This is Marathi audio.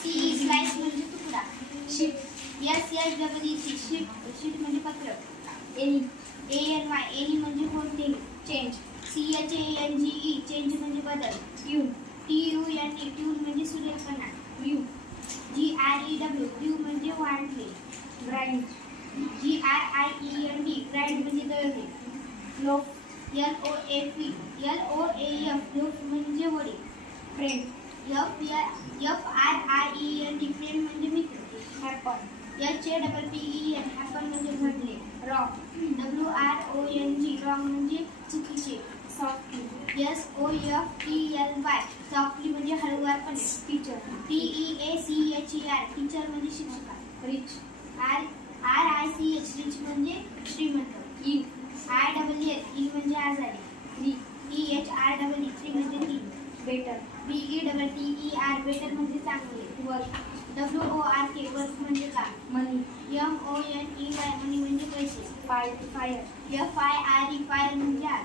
SCE स्लाइस म्हणजे तुकडा. शीट. SHEET शीट म्हणजे पत्रक. ANY एनी म्हणजे कोणतेही. चेंज. CHANGE चेंज म्हणजे बदल. TUNE ट्यून म्हणजे सुरेखपणा. GREW ग्रीव म्हणजे वाढले. ग्राइंड. GRIEND ग्राइंड म्हणजे दळणे. लोफ. LOAF लोफ म्हणजे वडे. फ्रेंड. FRIEND फ्रेंड म्हणजे मित्र. हॅपन. HAPPEN हॅपन म्हणजे घडले. रॉंग. WRONG रॉंग म्हणजे चुकीचे. सॉफ्टली. SOFTLY सॉफ्टली म्हणजे हळुवारपणे. टीचर. TEACHER टीचर म्हणजे शिक्षिका. रिच. RICH रिच म्हणजे श्रीमंत. इल. ILL म्हणजे आजारी. EHREE थ्री म्हणजे तीन. बेटर. BETTER बेटर म्हणजे चांगले. वर्क. WORK वर्क म्हणजे काम. मनी. MONEY मनी म्हणजे पैसे. फायर. FIRE फायर म्हणजे आग.